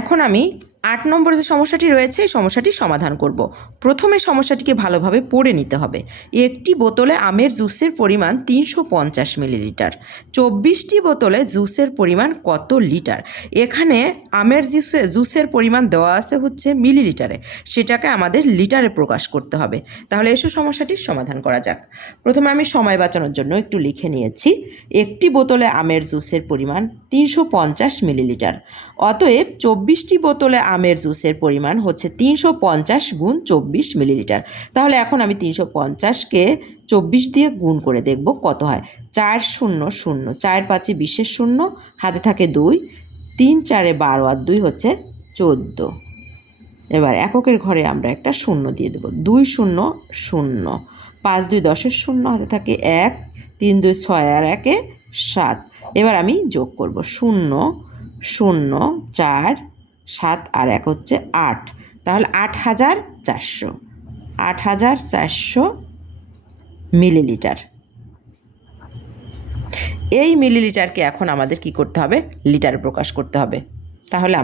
এখন আমি 8 নম্বর যে সমস্যাটি রয়েছে এই সমস্যাটির সমাধান করব। প্রথমে সমস্যাটিকে ভালোভাবে পড়ে নিতে হবে। একটি বোতলে আমের জুসের পরিমাণ 350 মিলিলিটার। 24টি বোতলে জুসের পরিমাণ কত লিটার? এখানে আমের জুসের পরিমাণ দেওয়া আছে হচ্ছে মিলিলিটারে, সেটাকে আমাদের লিটারে প্রকাশ করতে হবে। তাহলে এসো সমস্যাটির সমাধান করা যাক। প্রথমে আমি সময় বাঁচানোর জন্য একটু লিখে নিয়েছি। একটি বোতলে আমের জুসের পরিমাণ 350 মিলিলিটার। অতএব 24টি বোতলে আমের জুসের পরিমাণ হচ্ছে 350 গুণ 24 মিলিলিটার। তাহলে এখন আমি 350কে 24 দিয়ে গুণ করে দেখব কত হয়। 4 0 0, 4 5 20 শূন্য, হাতে থাকে 2, 3 4 12 আর 2 হচ্ছে 14। এবার এককের ঘরে আমরা একটা শূন্য দিয়ে দেবো। 2 0 0, 5 2 10 শূন্য, হাতে থাকে 1, 3 2 6 আর 1 7। এবার আমি যোগ করব 0 0 4 7 আর 1 হচ্ছে 8। তাহলে 8400 8400 মিলিলিটার। এই মিলিলিটারকে এখন আমাদের কি করতে হবে? লিটারে প্রকাশ করতে হবে। তাহলে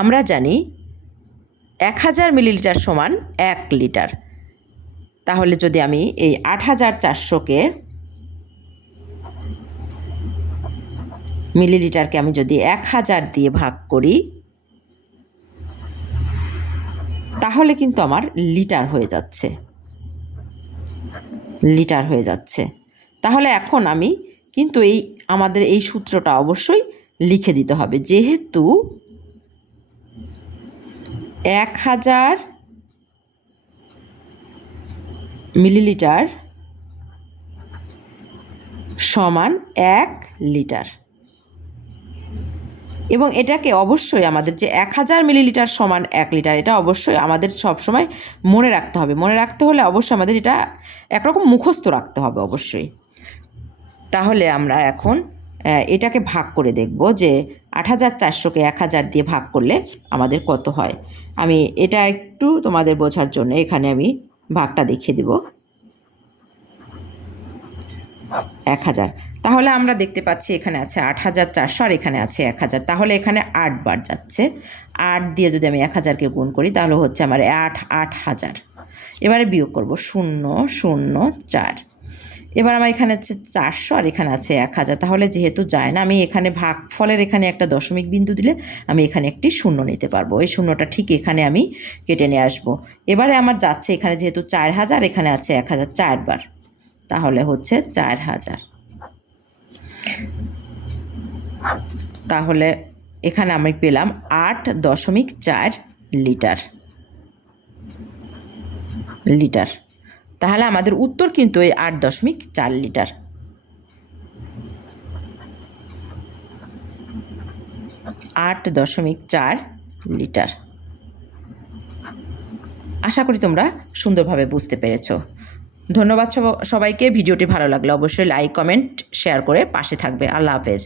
আমরা জানি 1000 মিলিলিটার সমান 1 লিটার। তাহলে যদি আমি এই 8400কে মিলিলিটারকে আমি যদি 1000 দিয়ে ভাগ করি তাহলে কিন্তু আমার লিটার হয়ে যাচ্ছে। তাহলে এখন আমি কিন্তু আমাদের এই সূত্রটা অবশ্যই লিখে দিতে হবে। যেহেতু 1000 মিলিলিটার সমান 1 লিটার, এবং এটাকে অবশ্যই আমাদের যে 1000 মিলিলিটার সমান 1 লিটার, এটা অবশ্যই আমাদের সবসময় মনে রাখতে হবে। মনে রাখতে হলে অবশ্যই আমাদের এটা একরকম মুখস্থ রাখতে হবে অবশ্যই। তাহলে আমরা এখন এটাকে ভাগ করে দেখব যে 8400কে 1000 দিয়ে ভাগ করলে আমাদের কত হয়। আমি এটা একটু তোমাদের বোঝার জন্য এখানে আমি ভাগটা দেখিয়ে দেব। 1000, তাহলে আমরা দেখতে পাচ্ছি এখানে আছে 8400 আর এখানে আছে 1000। তাহলে এখানে 8 বার যাচ্ছে। 8 দিয়ে যদি আমি 1000কে গুণ করি তাহলে হচ্ছে আমার 8000। এবারে বিয়োগ করব 0 0 4। এবার আমার এখানে আছে 400 আর এখানে আছে 1000। তাহলে যেহেতু যায় না, আমি এখানে ভাগফলের এখানে একটা দশমিক বিন্দু দিলে আমি এখানে একটি শূন্য নিতে পারবো। এই শূন্যটা ঠিক এখানে আমি কেটে নিয়ে আসবো। এবারে আমার যাচ্ছে এখানে যেহেতু 4000, এখানে আছে 1000 4 বার, তাহলে হচ্ছে 4000। তাহলে এখানে আমি পেলাম 8.4 লিটার। তাহলে আমাদের উত্তর কিন্তু এই 8.4 লিটার। আশা করি তোমরা সুন্দরভাবে বুঝতে পেরেছো। ধন্যবাদ সবাইকে। ভিডিওটি ভালো লাগলে অবশ্যই লাইক, কমেন্ট, শেয়ার করে পাশে থাকবে। আল্লাহ হাফেজ।